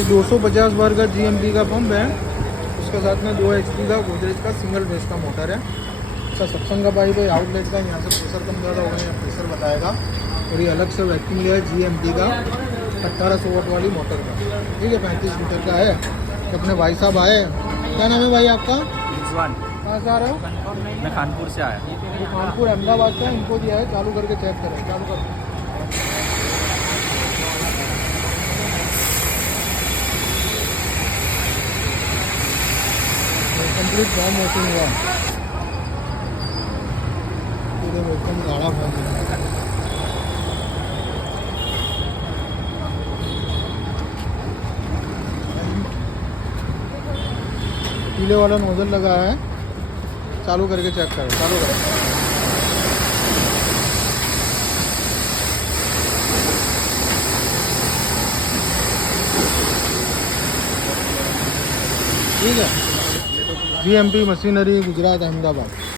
ये 250 burger GMP का pump है, उसके साथ में 2 HP का गोदरेज का सिंगल फेस का मोटर है। अच्छा सत्संग का भाई आउटलेट का यहाँ से प्रेशर कम ज़्यादा होगा, यहाँ प्रेशर बताएगा। और ये अलग से वैक्यूम लिया है GMP का 1800 वाट वाली मोटर का, ठीक है, 35 लीटर का है। तो अपने भाई साहब आए, क्या नाम है भाई आपका? रिजवान, कहाँ से आ रहे हो? मैं कानपुर से आया। ये कानपुर अहमदाबाद का, इनको दिया है, चालू करके चेक करें, चालू कर। कंप्लीट फॉर्म वॉशिंग हुआ, एकदम गाढ़ा फॉर्म है। पीले वाला नोजल लगा है, चालू करके चेक करें, चालू करें। ठीक है, GMP मशीनरी गुजरात अहमदाबाद।